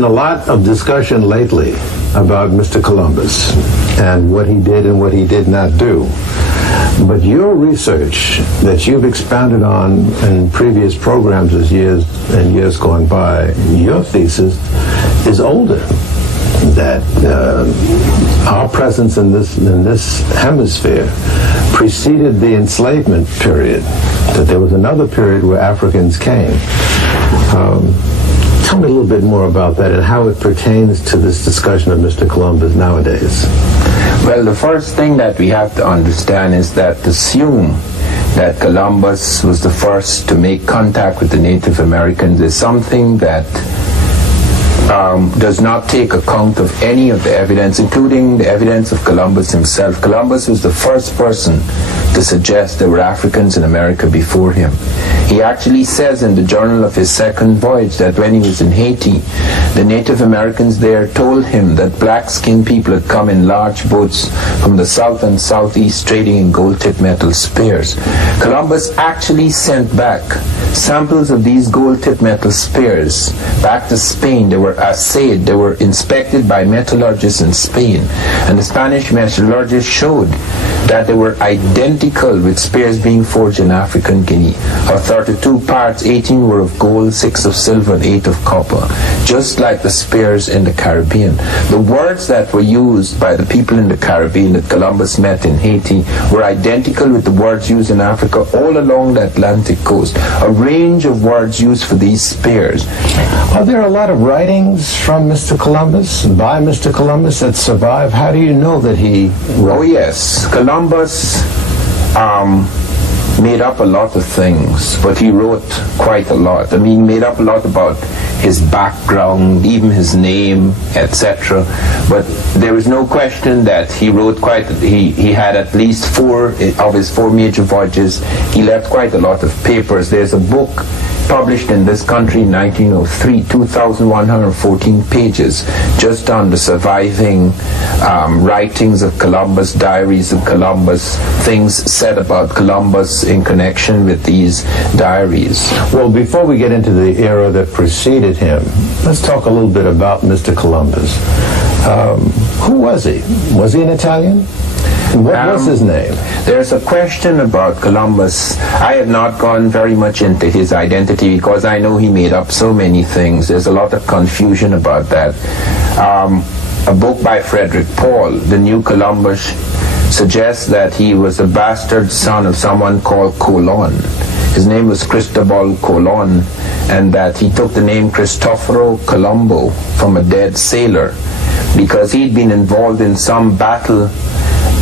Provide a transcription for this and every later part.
A lot of discussion lately about Mr. Columbus and what he did and what he did not do. But your research that you've expounded on in previous programs as years going by, your thesis is older. That our presence in this hemisphere preceded the enslavement period. That there was another period where Africans came. Tell me a little bit more about that and how it pertains to this discussion of Mr. Columbus nowadays. Well, the first thing that we have to understand is that to assume that Columbus was the first to make contact with the Native Americans is something that does not take account of any of the evidence, including the evidence of Columbus himself. Columbus was the first person to suggest there were Africans in America before him. He actually says in the journal of his second voyage that when he was in Haiti, the Native Americans there told him that black-skinned people had come in large boats from the south and southeast trading in gold-tipped metal spears. Columbus actually sent back samples of these gold-tipped metal spears back to Spain. They were assayed, they were inspected by metallurgists in Spain, and the Spanish metallurgists showed that they were identical with spears being forged in African Guinea. Of 32 parts, 18 were of gold, 6 of silver, and 8 of copper, just like the spears in the Caribbean. The words that were used by the people in the Caribbean that Columbus met in Haiti were identical with the words used in Africa all along the Atlantic coast. A range of words used for these spears. Are there a lot of writings from Mr. Columbus, by Mr. Columbus, that survive? How do you know that he wrote? Oh yes, Columbus made up a lot of things, but he wrote quite a lot. I mean, he made up a lot about his background, even his name, etc. But there is no question that he wrote he had at least 4 of his 4 major voyages. He left quite a lot of papers. There's a book published in this country in 1903, 2,114 pages, just on the surviving writings of Columbus, diaries of Columbus, things said about Columbus in connection with these diaries. Well, before we get into the era that preceded him, let's talk a little bit about Mr. Columbus. Who was he? Was he an Italian? What was his name? There's a question about Columbus. I have not gone very much into his identity because I know he made up so many things. There's a lot of confusion about that. A book by Frederick Paul, The New Columbus, suggests that he was a bastard son of someone called Colon. His name was Cristobal Colon, and that he took the name Cristoforo Colombo from a dead sailor because he'd been involved in some battle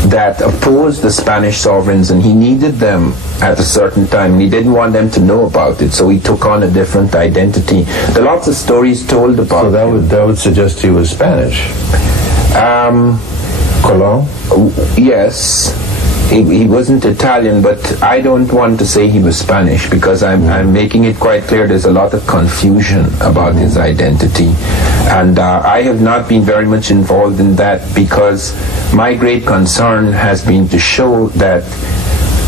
that opposed the Spanish sovereigns, and he needed them at a certain time, and he didn't want them to know about it, so he took on a different identity. There are lots of stories told about So that would suggest he was Spanish. Colon? Yes. He wasn't Italian, but I don't want to say he was Spanish because I'm making it quite clear there's a lot of confusion about his identity. And I have not been very much involved in that because my great concern has been to show that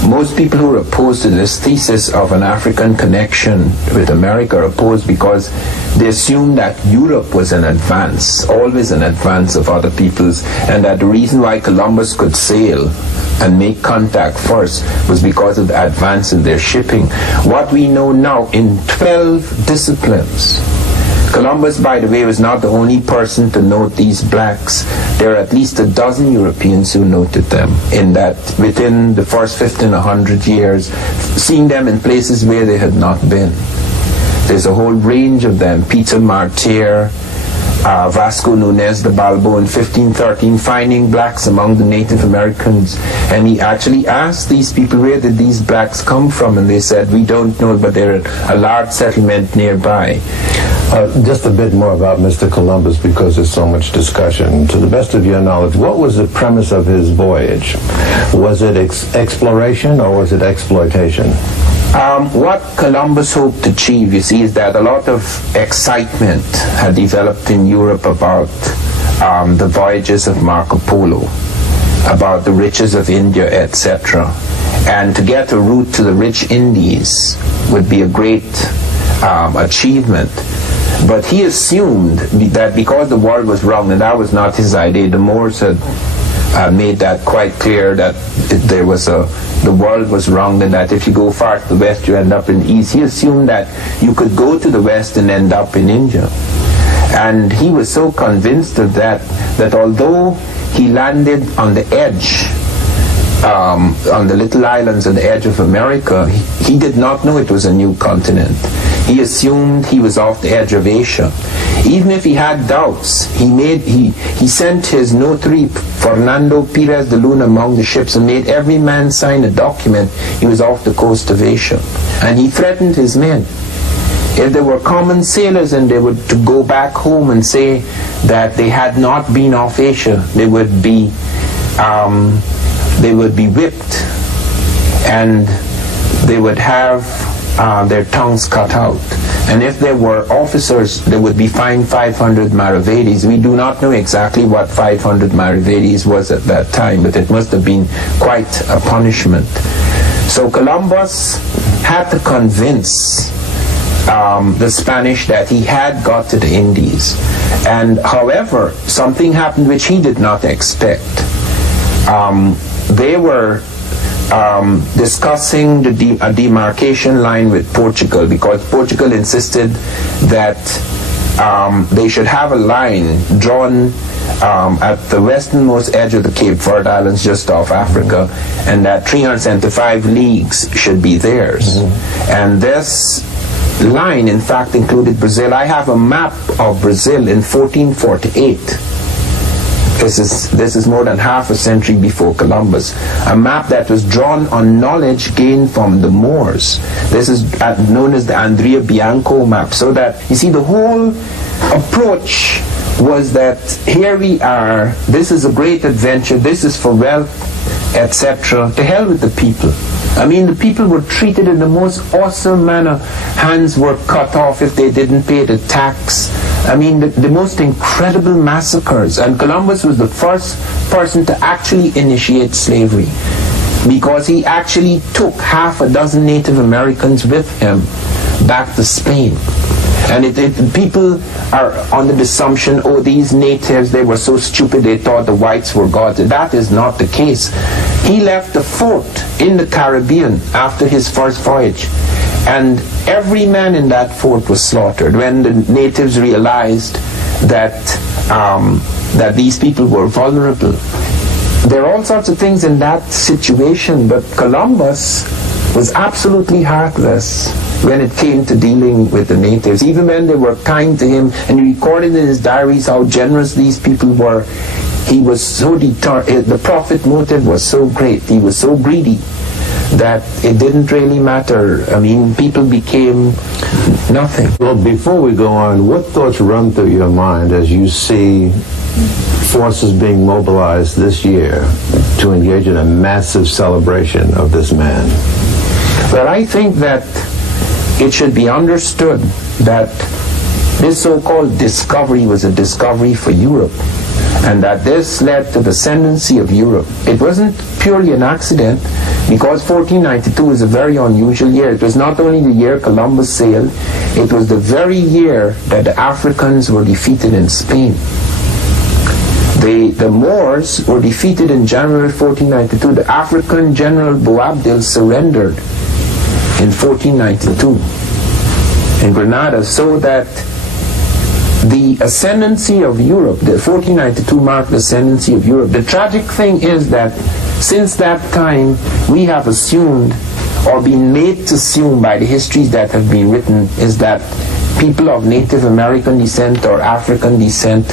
most people who are opposed to this thesis of an African connection with America are opposed because they assume that Europe was an advance, always an advance of other peoples, and that the reason why Columbus could sail and make contact first was because of the advance in their shipping. What we know now in 12 disciplines, Columbus, by the way, was not the only person to note these blacks. There are at least a dozen Europeans who noted them, in that within the first 50 and 100 years, seeing them in places where they had not been. There's a whole range of them. Peter Martyr, Vasco Nunez de Balbo in 1513, finding blacks among the Native Americans. And he actually asked these people, where did these blacks come from? And they said, we don't know, but they're a large settlement nearby. Just a bit more about Mr. Columbus because there's so much discussion. To the best of your knowledge, what was the premise of his voyage? Was it exploration or was it exploitation? What Columbus hoped to achieve, you see, is that a lot of excitement had developed in Europe about the voyages of Marco Polo, about the riches of India, etc. And to get a route to the rich Indies would be a great achievement. But he assumed that because the world was round, and that was not his idea. The Moors had made that quite clear, that the world was round, and that if you go far to the west, you end up in the east. He assumed that you could go to the west and end up in India. And he was so convinced of that although he landed on the edge, on the little islands on the edge of America, he did not know it was a new continent. He assumed he was off the edge of Asia. Even if he had doubts, he sent his notary, Fernando Pires de Luna, among the ships and made every man sign a document he was off the coast of Asia. And he threatened his men. If they were common sailors and they were to go back home and say that they had not been off Asia, they would be whipped, and they would have their tongues cut out. And if they were officers, they would be fined 500 maravedis. We do not know exactly what 500 maravedis was at that time, but it must have been quite a punishment. So Columbus had to convince the Spanish that he had got to the Indies. And however, something happened which he did not expect. They were discussing a demarcation line with Portugal, because Portugal insisted that they should have a line drawn at the westernmost edge of the Cape Verde Islands, just off Africa, and that 375 leagues should be theirs. And this line, in fact, included Brazil. I have a map of Brazil in 1448. This is more than half a century before Columbus. A map that was drawn on knowledge gained from the Moors. This is known as the Andrea Bianco map. So that, you see, the whole approach was that here we are, this is a great adventure, this is for wealth, etc. To hell with the people. I mean, the people were treated in the most awesome manner. Hands were cut off if they didn't pay the tax. I mean, the most incredible massacres. And Columbus was the first person to actually initiate slavery, because he actually took half a dozen Native Americans with him back to Spain. And people are under the assumption, oh, these natives, they were so stupid, they thought the whites were gods. That is not the case. He left a fort in the Caribbean after his first voyage, and every man in that fort was slaughtered when the natives realized that these people were vulnerable. There are all sorts of things in that situation, but Columbus was absolutely heartless when it came to dealing with the natives. Even when they were kind to him, and he recorded in his diaries how generous these people were, he was so determined. The profit motive was so great, he was so greedy, that it didn't really matter. I mean, people became nothing. Well, before we go on, what thoughts run through your mind as you see forces being mobilized this year to engage in a massive celebration of this man? Well, I think that it should be understood that this so-called discovery was a discovery for Europe, and that this led to the ascendancy of Europe. It wasn't purely an accident, because 1492 is a very unusual year. It was not only the year Columbus sailed, it was the very year that the Africans were defeated in Spain. The Moors were defeated in January 1492. The African general Boabdil surrendered in 1492 in Granada, so that the ascendancy of Europe, the 1492 marked the ascendancy of Europe. The tragic thing is that since that time we have assumed, or been made to assume by the histories that have been written, is that people of Native American descent or African descent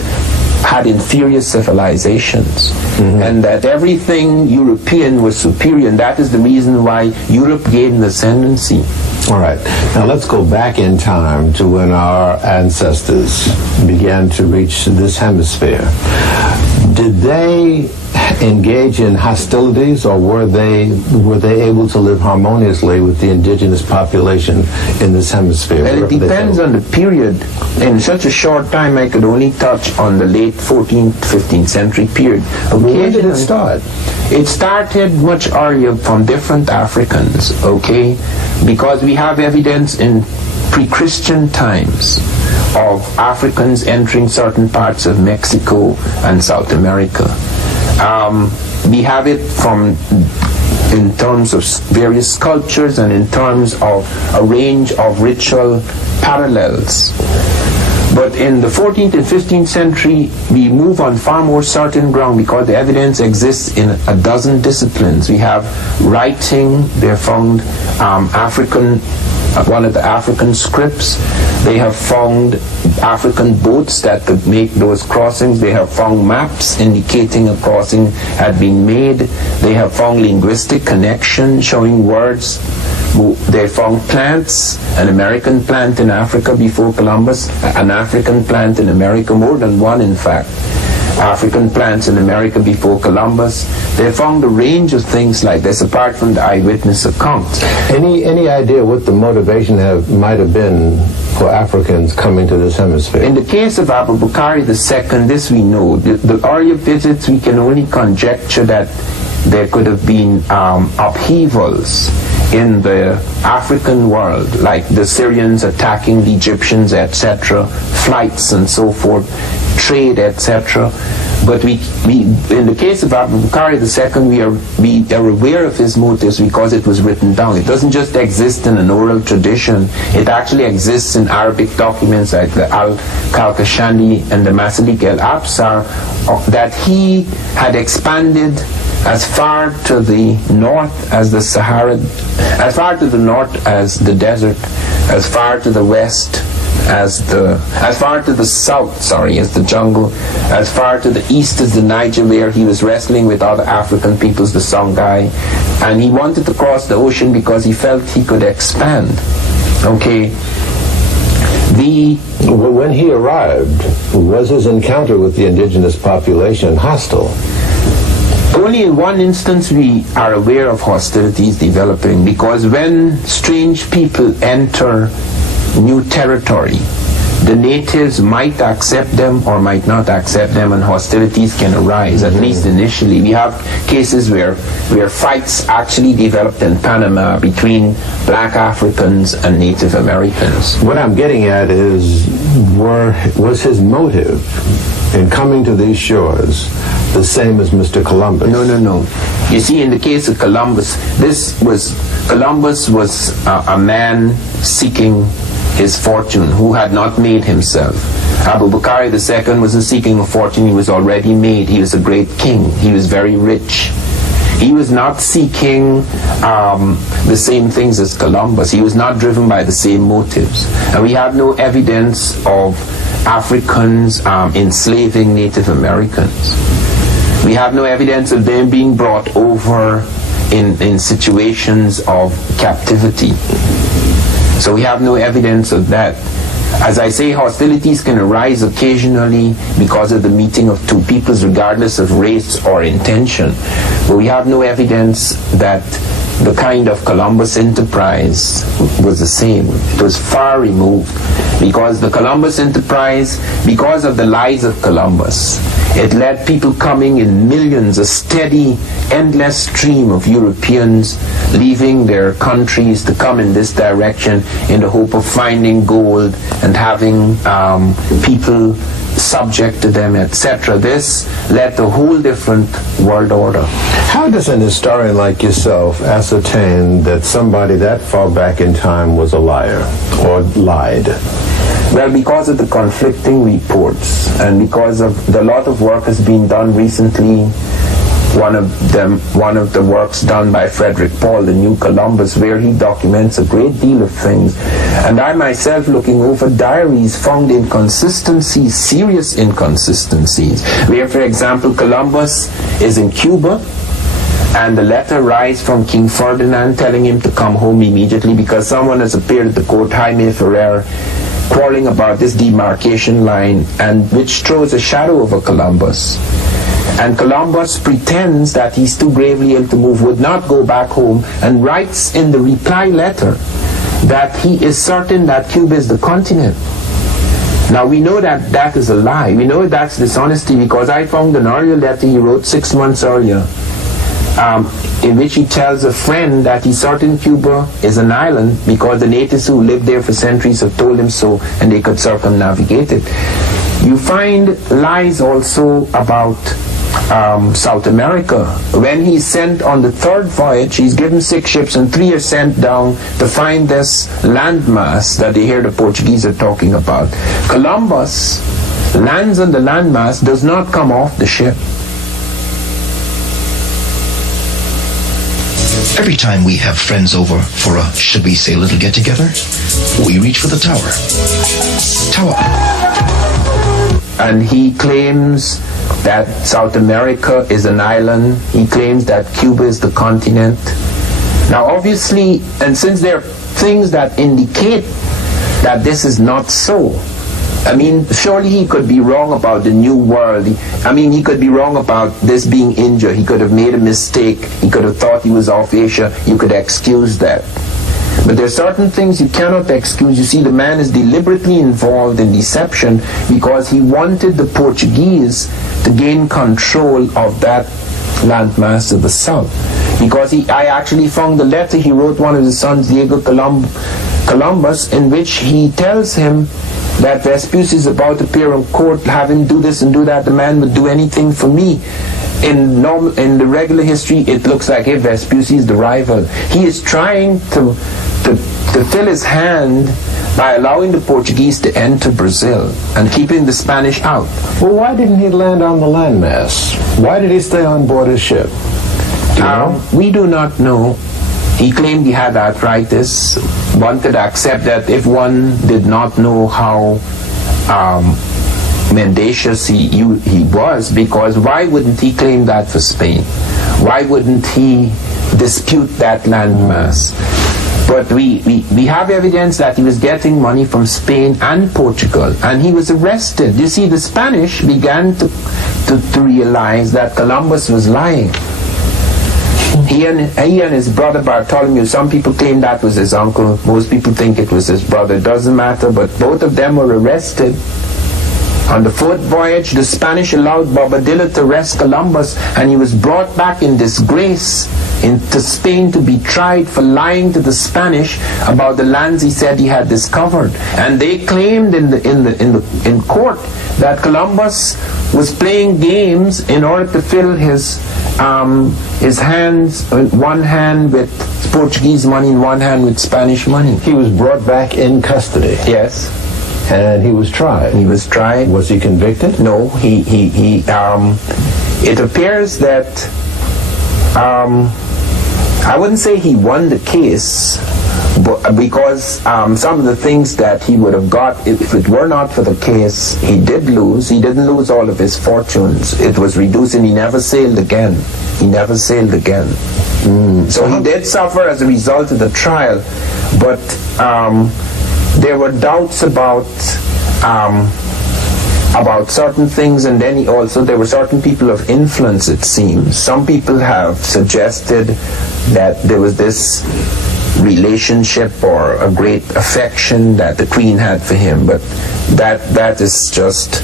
had inferior civilizations, and that everything European was superior, and that is the reason why Europe gained the ascendancy. All right. Now let's go back in time to when our ancestors began to reach this hemisphere. Did they engage in hostilities, or were they able to live harmoniously with the indigenous population in this hemisphere? Well, it depends on the period. In such a short time, I could only touch on the late 14th, 15th century period. When did it start? It started much earlier from different Africans, okay? Because we have evidence in pre-Christian times of Africans entering certain parts of Mexico and South America. We have it in terms of various sculptures and in terms of a range of ritual parallels. But in the 14th and 15th century, we move on far more certain ground because the evidence exists in a dozen disciplines. We have writing. They have found one of the African scripts. They have found African boats that could make those crossings. They have found maps indicating a crossing had been made. They have found linguistic connection showing words. They found plants, an American plant in Africa before Columbus, an African plant in America, more than one in fact. African plants in America before Columbus. They found a range of things like this apart from the eyewitness accounts. Any idea what the motivation might have been for Africans coming to this hemisphere? In the case of Abubakar II, this we know. The earlier visits, we can only conjecture that there could have been upheavals in the African world, like the Syrians attacking the Egyptians, etc., flights and so forth, trade, etc. But we in the case of Abubakar II, we are aware of his motives because it was written down. It doesn't just exist in an oral tradition. It actually exists in Arabic documents like the Al-Kalkashani and the Masalik al-Absar, that he had expanded as far to the north as the Sahara, as far to the north as the desert, as far to the west as far to the south, as the jungle, as far to the east as the Niger, where he was wrestling with other African peoples, the Songhai, and he wanted to cross the ocean because he felt he could expand. Okay. When he arrived, was his encounter with the indigenous population hostile? Only in one instance we are aware of hostilities developing, because when strange people enter new territory, the natives might accept them or might not accept them, and hostilities can arise, at least initially. We have cases where fights actually developed in Panama between black Africans and Native Americans. What I'm getting at is, was his motive in coming to these shores the same as Mr. Columbus? No. You see, in the case of Columbus, Columbus was a man seeking his fortune, who had not made himself. Abubakar II wasn't seeking a fortune, he was already made. He was a great king. He was very rich. He was not seeking the same things as Columbus. He was not driven by the same motives. And we have no evidence of Africans enslaving Native Americans. We have no evidence of them being brought over in situations of captivity. So we have no evidence of that. As I say, hostilities can arise occasionally because of the meeting of two peoples, regardless of race or intention. But we have no evidence that the kind of Columbus enterprise was the same. It was far removed, because the Columbus enterprise, because of the lies of Columbus, it led people coming in millions, a steady, endless stream of Europeans leaving their countries to come in this direction in the hope of finding gold and having people subject to them, etc. This led to a whole different world order. How does an historian like yourself ascertain that somebody that far back in time was a liar or lied? Well, because of the conflicting reports, and because of a lot of work has been done recently. One of the works done by Frederick Paul, The New Columbus, where he documents a great deal of things. And I myself, looking over diaries, found inconsistencies, serious inconsistencies, where, for example, Columbus is in Cuba, and the letter arrives from King Ferdinand telling him to come home immediately because someone has appeared at the court, Jaime Ferrer, quarreling about this demarcation line, and which throws a shadow over Columbus. And Columbus pretends that he's too gravely ill to move, would not go back home, and writes in the reply letter that he is certain that Cuba is the continent. Now we know that that is a lie. We know that's dishonesty because I found an earlier letter he wrote 6 months earlier in which he tells a friend that he's certain Cuba is an island because the natives who lived there for centuries have told him so, and they could circumnavigate it. You find lies also about South America. When he's sent on the third voyage, he's given 6 ships and 3 are sent down to find this landmass that they hear the Portuguese are talking about. Columbus lands on the landmass, does not come off the ship. Every time we have friends over for a, should we say, little get-together, we reach for the tower. Tower. And he claims that South America is an island. He claims that Cuba is the continent. Now obviously, and since there are things that indicate that this is not so, I mean, surely he could be wrong about the New World. He could be wrong about this being India. He could have made a mistake. He could have thought he was off Asia. You could excuse that. But there are certain things you cannot excuse. You see, the man is deliberately involved in deception because he wanted the Portuguese to gain control of that landmass to the south. Because I actually found the letter he wrote one of his sons, Diego Columbus, in which he tells him that Vespucci is about to appear in court, have him do this and do that. The man would do anything for me. In the regular history, it looks like if Vespucci is the rival. He is trying to fill his hand by allowing the Portuguese to enter Brazil and keeping the Spanish out. Well, why didn't he land on the landmass? Why did he stay on board his ship? Do you know? We do not know. He claimed he had arthritis, wanted to accept that if one did not know how mendacious he was, because why wouldn't he claim that for Spain? Why wouldn't he dispute that landmass? But we have evidence that he was getting money from Spain and Portugal, and he was arrested. You see, the Spanish began to realize that Columbus was lying. He and his brother Bartholomew, some people claim that was his uncle, most people think it was his brother, it doesn't matter, but both of them were arrested. On the 4th voyage, the Spanish allowed Bobadilla to arrest Columbus, and he was brought back in disgrace into Spain to be tried for lying to the Spanish about the lands he said he had discovered. And they claimed in court that Columbus was playing games in order to fill his hands, one hand with Portuguese money and one hand with Spanish money. He was brought back in custody. Yes. And he was tried. He was tried. Was he convicted? No, it appears that, I wouldn't say he won the case, but because some of the things that he would have got, if it were not for the case, he did lose. He didn't lose all of his fortunes. It was reduced and he never sailed again. He never sailed again. So he did suffer as a result of the trial, but there were doubts about certain things, and then there were certain people of influence, it seems. Some people have suggested that there was this relationship or a great affection that the Queen had for him, but that is just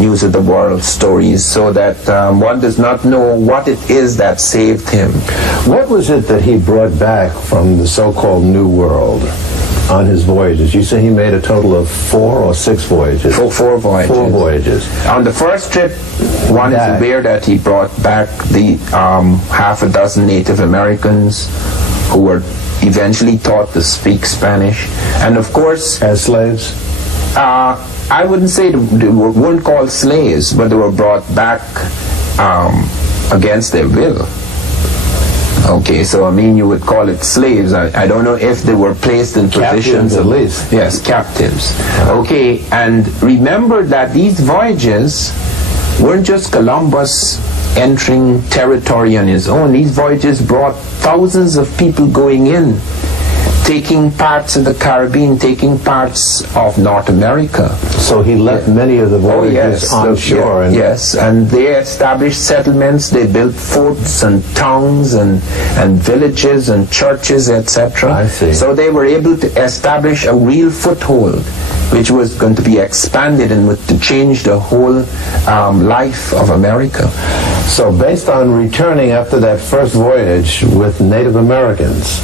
news of the world stories, so that one does not know what it is that saved him. What was it that he brought back from the so-called New World on his voyages? You say he made a total of 4 or 6 voyages? 4 voyages. 4 voyages. On the first trip, one is aware that he brought back the half a dozen Native Americans who were eventually taught to speak Spanish, and of course, as slaves. I wouldn't say they weren't called slaves, but they were brought back against their will. Okay, so I mean, you would call it slaves. I don't know if they were placed in positions at least. Yes, captives. Okay, and remember that these voyages weren't just Columbus entering territory on his own. These voyages brought thousands of people going in, taking parts of the Caribbean, taking parts of North America. So he left many of the voyages on shore. Yes, and they established settlements, they built forts and towns and villages and churches, etc. I see. So they were able to establish a real foothold which was going to be expanded and would to change the whole life of America. So based on returning after that first voyage with Native Americans,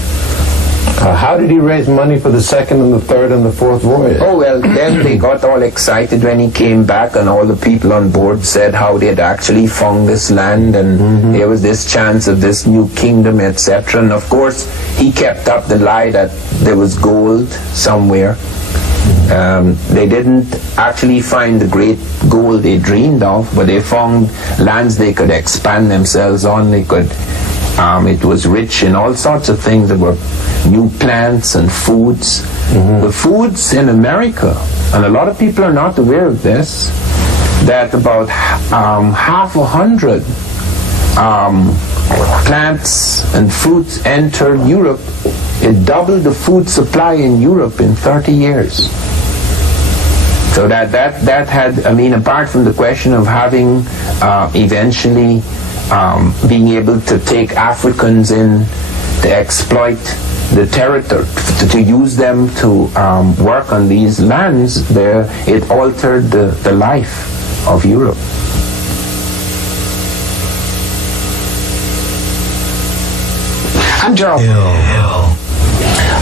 how did he raise money for the second and the third and the fourth voyage? Oh, well, then they got all excited when he came back, and all the people on board said how they had actually found this land, and there was this chance of this new kingdom, etc. And of course, he kept up the lie that there was gold somewhere. They didn't actually find the great gold they dreamed of, but they found lands they could expand themselves on. They could. It was rich in all sorts of things. There were new plants and foods. The foods in America, and a lot of people are not aware of this, that about 500 plants and fruits entered Europe. It doubled the food supply in Europe in 30 years. So that had, I mean, apart from the question of having eventually being able to take Africans in to exploit the territory, to use them to work on these lands there, it altered the life of Europe. I'm Gerald.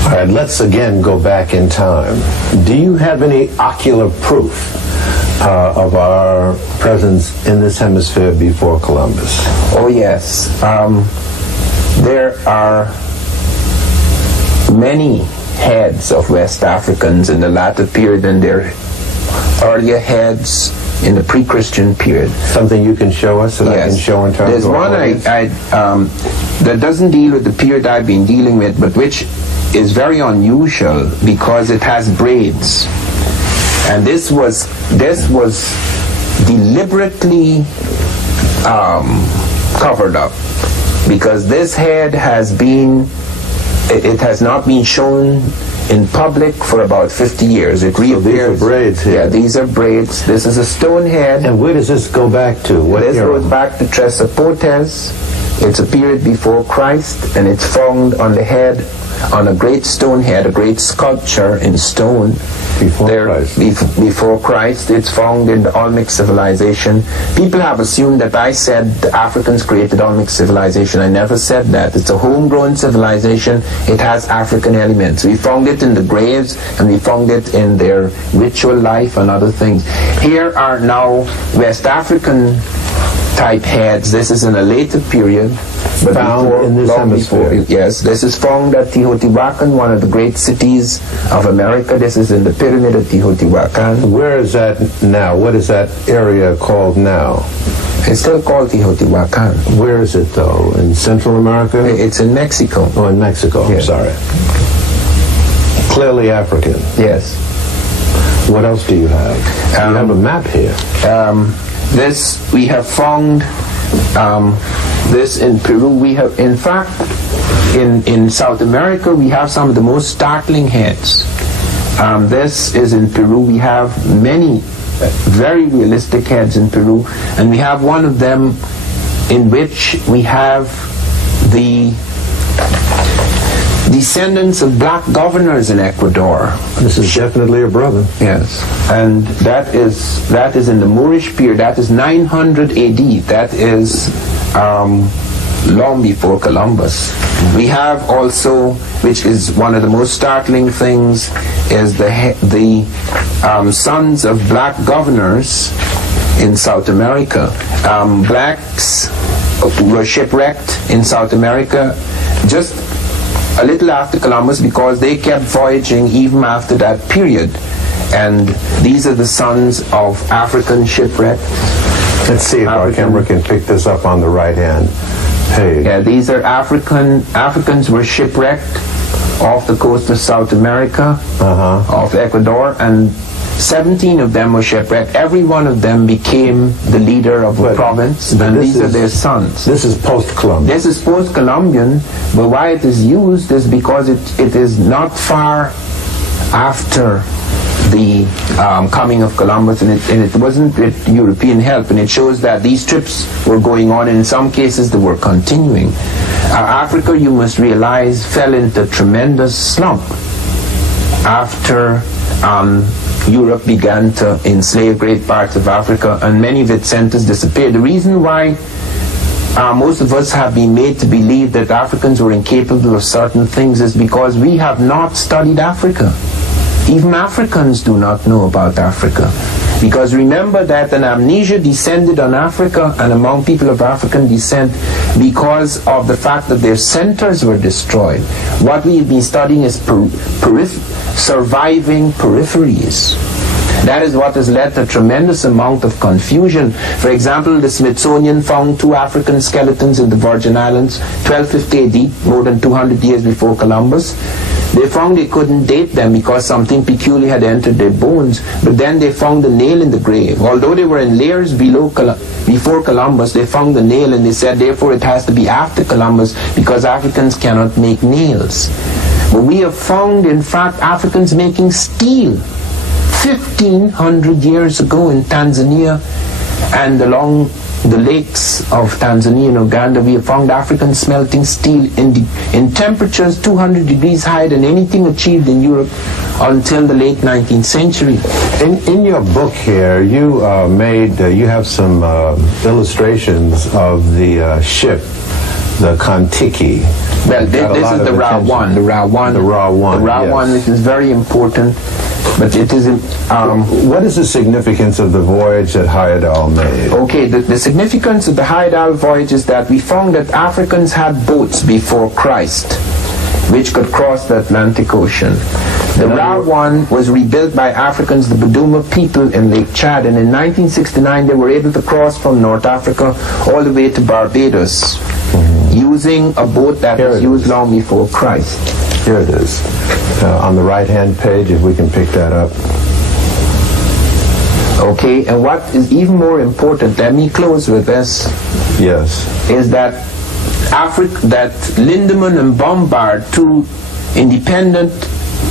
All right, let's again go back in time. Do you have any ocular proof of our presence in this hemisphere before Columbus? Oh yes. There are many heads of West Africans in the latter period and their earlier heads in the pre-Christian period. Something you can show us that I can show in terms There's of one that doesn't deal with the period I've been dealing with, but which is very unusual because it has braids. And this was deliberately covered up because this head has been, it has not been shown in public for about 50 years. It reappears. These are braids here. Yeah, these are braids. This is a stone head. And where does this go back to? What this era? goes back to Tresapotes. It's a period before Christ, and it's found on the head, on a great stone head, a great sculpture in stone. Before Christ. It's found in the Olmec civilization. People have assumed that I said the Africans created Olmec civilization. I never said that. It's a homegrown civilization. It has African elements. We found it in the graves, and we found it in their ritual life and other things. Here are now West African type heads. This is in a later period, but found in this hemisphere. Yes, this is found at Teotihuacan, one of the great cities of America. This is in the pyramid of Teotihuacan. Where is that now? What is that area called now? It's still called Teotihuacan. Where is it though? In Central America? It's in Mexico. Oh, in Mexico. Yes. I'm sorry. Clearly African. Yes. What else do you have? You have a map here. This, we have found this in Peru. We have, in fact, in South America, we have some of the most startling heads. This is in Peru. We have many very realistic heads in Peru, and we have one of them in which we have the descendants of black governors in Ecuador. This is definitely a brother. Yes, and that is in the Moorish period. That is 900 AD. That is long before Columbus. We have also, which is one of the most startling things, is the sons of black governors in South America. Blacks were shipwrecked in South America just a little after Columbus because they kept voyaging even after that period. And these are the sons of African shipwrecked. Let's see if our camera can pick this up on the right hand page. Yeah, these are Africans were shipwrecked off the coast of South America, off Ecuador, and 17 of them were shipwrecked. Every one of them became the leader of a province, and these are their sons. This is post-Columbian. This is post-Columbian, but why it is used is because it is not far after the coming of Columbus, and it wasn't with European help, and it shows that these trips were going on, and in some cases they were continuing. Africa, you must realize, fell into tremendous slump after Europe began to enslave great parts of Africa, and many of its centers disappeared. The reason why most of us have been made to believe that Africans were incapable of certain things is because we have not studied Africa. Even Africans do not know about Africa. Because remember that an amnesia descended on Africa and among people of African descent because of the fact that their centers were destroyed. What we have been studying is surviving peripheries. That is what has led to a tremendous amount of confusion. For example, the Smithsonian found 2 African skeletons in the Virgin Islands, 1250 AD, more than 200 years before Columbus. They found they couldn't date them because something peculiar had entered their bones, but then they found the nail in the grave. Although they were in layers before Columbus, they found the nail, and they said therefore it has to be after Columbus because Africans cannot make nails. But we have found, in fact, Africans making steel 1,500 years ago in Tanzania and along the lakes of Tanzania and Uganda. We have found Africans smelting steel in temperatures 200 degrees higher than anything achieved in Europe until the late 19th century. In your book here, you you have some illustrations of the ship, the Kontiki. Well, this is the Ra 1. The Ra 1. The Ra 1. The Ra 1, which is very important. But it is what is the significance of the voyage that Heyerdahl made? Okay, the significance of the Heyerdahl voyage is that we found that Africans had boats before Christ which could cross the Atlantic Ocean. The Ra 1 was rebuilt by Africans, the Buduma people in Lake Chad, and in 1969 they were able to cross from North Africa all the way to Barbados using a boat that was used long before Christ. Here it is. On the right-hand page, if we can pick that up. Okay, and what is even more important, let me close with this. Yes. Is that Lindemann and Bombard, 2 independent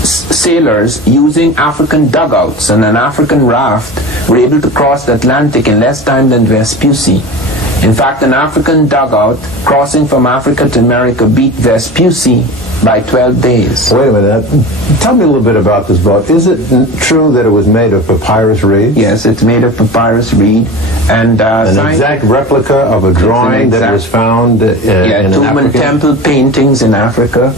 sailors using African dugouts and an African raft, were able to cross the Atlantic in less time than Vespucci. In fact, an African dugout crossing from Africa to America beat Vespucci by 12 days. Wait a minute. Tell me a little bit about this boat. Is it true that it was made of papyrus reed? Yes, it's made of papyrus reed. And an exact replica of a drawing that was found in Tumen temple paintings in Africa.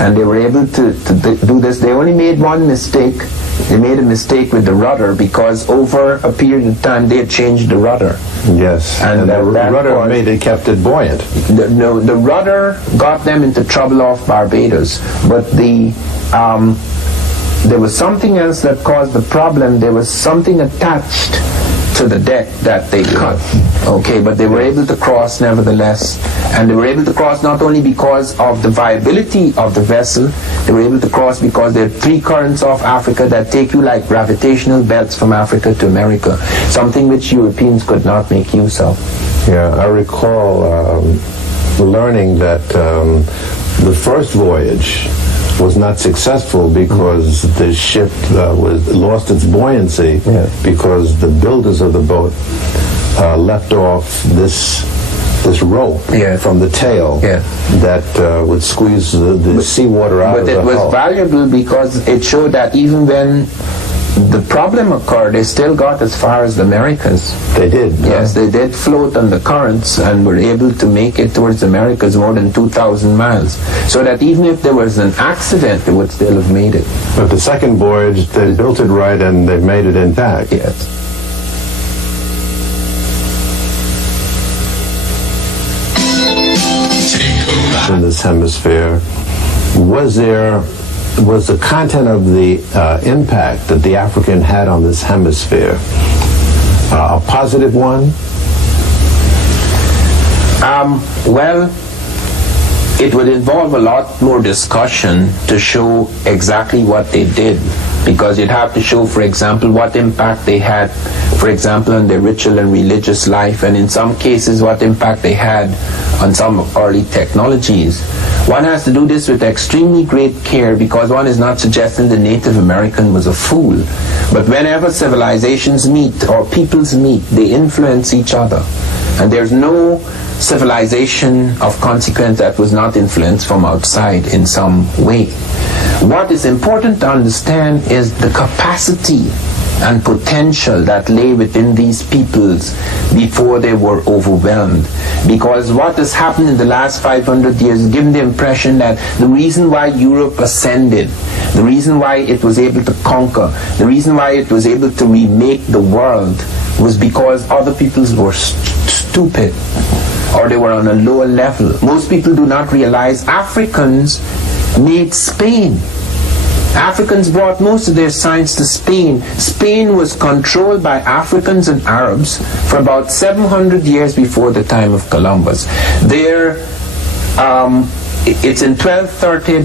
And they were able to do this. They only made one mistake. They made a mistake with the rudder because over a period of time they had changed the rudder. Yes, and the rudder kept it buoyant. The rudder got them into trouble off Barbados, but there was something else that caused the problem. There was something attached to the deck that they cut. Okay, but they were able to cross nevertheless. And they were able to cross not only because of the viability of the vessel, they were able to cross because there are 3 currents off Africa that take you like gravitational belts from Africa to America, something which Europeans could not make use of. Yeah, I recall learning that the first voyage was not successful because the ship lost its buoyancy because the builders of the boat left off this rope from the tail that would squeeze the seawater out of the hull. But it was valuable because it showed that even when the problem occurred, they still got as far as the Americas. They did? Yes, they did float on the currents and were able to make it towards the Americas more than 2,000 miles. So that even if there was an accident, they would still have made it. But the second voyage, they built it right and they made it intact. Yes. In this hemisphere, was the content of the impact that the African had on this hemisphere a positive one? Well, it would involve a lot more discussion to show exactly what they did, because you'd have to show, for example, what impact they had, for example, on their ritual and religious life, and in some cases what impact they had on some early technologies. One has to do this with extremely great care because one is not suggesting the Native American was a fool. But whenever civilizations meet or peoples meet, they influence each other. And there's no civilization of consequence that was not influenced from outside in some way. What is important to understand is the capacity and potential that lay within these peoples before they were overwhelmed. Because what has happened in the last 500 years has given the impression that the reason why Europe ascended, the reason why it was able to conquer, the reason why it was able to remake the world was because other peoples were stupid or they were on a lower level. Most people do not realize Africans made Spain. Africans brought most of their science to Spain. Spain was controlled by Africans and Arabs for about 700 years before the time of Columbus. It's in 1230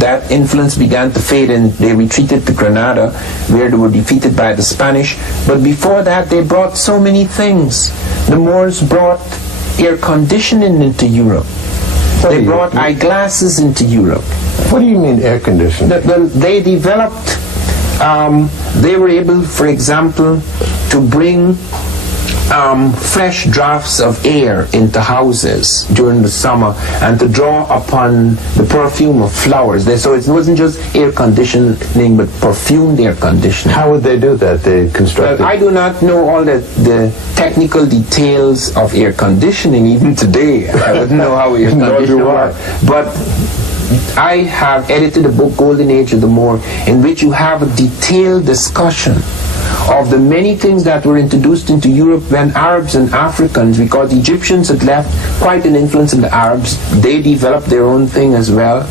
that influence began to fade and they retreated to Granada, where they were defeated by the Spanish. But before that, they brought so many things. The Moors brought air conditioning into Europe. They brought eyeglasses into Europe. What do you mean air conditioning? They developed, they were able, for example, to bring fresh drafts of air into houses during the summer and to draw upon the perfume of flowers. So it wasn't just air conditioning, but perfumed air conditioning. How would they do that? They constructed... Well, I do not know all the technical details of air conditioning even today. I wouldn't know how air conditioning works. But I have edited a book, Golden Age of the Moor, in which you have a detailed discussion of the many things that were introduced into Europe when Arabs and Africans, because the Egyptians had left quite an influence on the Arabs, they developed their own thing as well.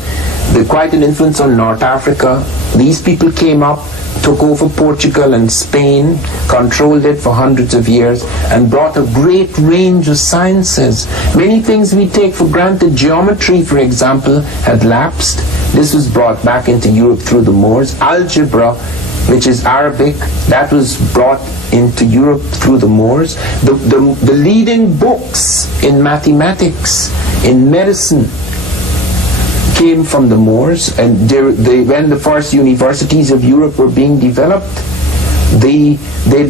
Quite an influence on North Africa. These people came up, took over Portugal and Spain, controlled it for hundreds of years, and brought a great range of sciences. Many things we take for granted, geometry, for example, had lapsed. This was brought back into Europe through the Moors. Algebra, which is Arabic, that was brought into Europe through the Moors. The leading books in mathematics, in medicine, came from the Moors, and when the first universities of Europe were being developed, they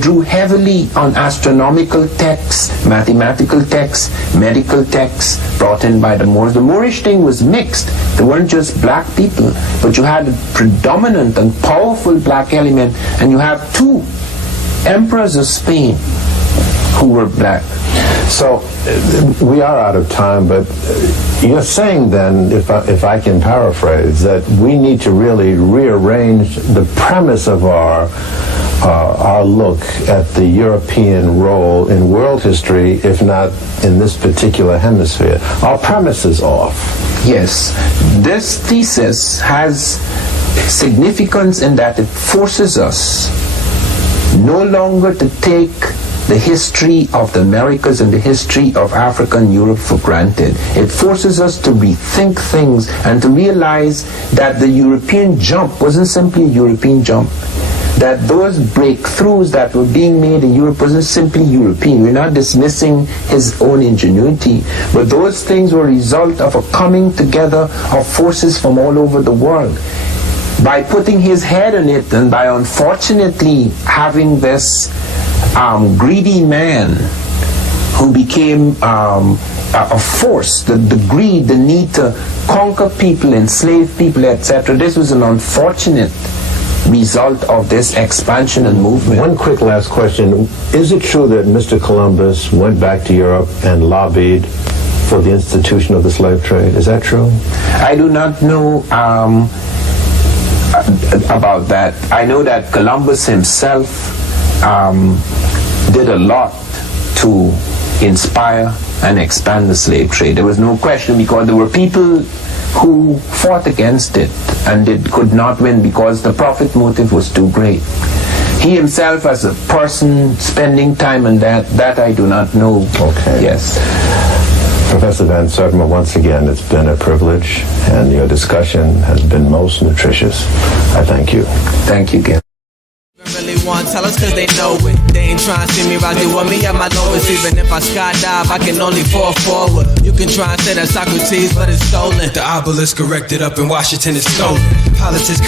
drew heavily on astronomical texts, mathematical texts, medical texts brought in by the Moors. The Moorish thing was mixed. They weren't just black people, but you had a predominant and powerful black element, and you have two emperors of Spain who were black. So we are out of time, but you're saying then, if I can paraphrase, that we need to really rearrange the premise of our look at the European role in world history, if not in this particular hemisphere. Our premise is off. Yes. This thesis has significance in that it forces us no longer to take the history of the Americas and the history of Africa and Europe for granted. It forces us to rethink things and to realize that the European jump wasn't simply a European jump. That those breakthroughs that were being made in Europe wasn't simply European. We're not dismissing his own ingenuity, but those things were a result of a coming together of forces from all over the world. By putting his head on it, and by unfortunately having this greedy man who became a force, the greed, the need to conquer people, enslave people, etc. This was an unfortunate result of this expansion and movement. One quick last question. Is it true that Mr. Columbus went back to Europe and lobbied for the institution of the slave trade? Is that true? I do not know about that. I know that Columbus himself did a lot to inspire and expand the slave trade. There was no question, because there were people who fought against it and could not win because the profit motive was too great. He himself, as a person spending time on that I do not know. Okay. Yes. Professor Van Sertima, once again, it's been a privilege, and your discussion has been most nutritious. I thank you. Thank you, Gil. Really want to tell us cause they know it. They ain't trying to see me rising with me at my lowest. Even if I skydive, I can only fall forward. You can try and say that Socrates, but it's stolen. The obelisk erected up in Washington is stolen. Politics